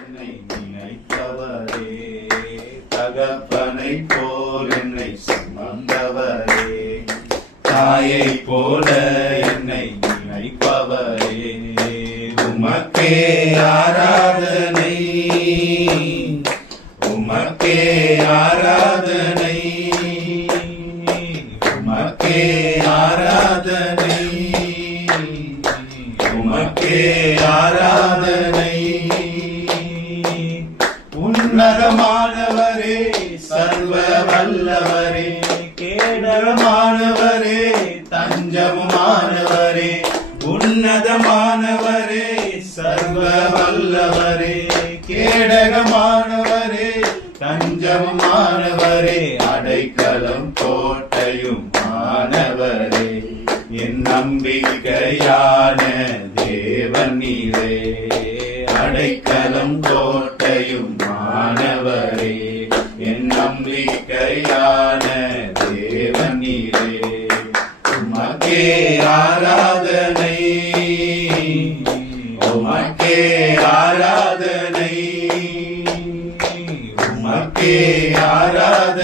என்னை நினைப்பவரே, தகப்பனை போல் என்னை சுமந்தவரே, தாயை போல என்னை நினைப்பவரே, உமக்கே ஆராதனை, உமக்கே ஆராதனை, உமக்கே ஆராதனை, உமக்கே ஆராதனை. உன்னதமானவரே, சர்வ வல்லவரே, கேடகமானவரே, தஞ்சமுமானவரே, உன்னதமானவரே, சர்வ வல்லவரே, கேடகமானவரே, தஞ்சமுமானவரே, அடைக்கலம் கோட்டையும் ஆனவரே, என் நம்பிக்கையான தேவன் நீரே, அடைக்கலம் கோட்டையும் ஆனவரே, என் நம்பிக்கையான தேவன் நீரே, உமக்கே ஆராதனை, உமக்கே ஆராதனை, உமக்கே ஆராதனை.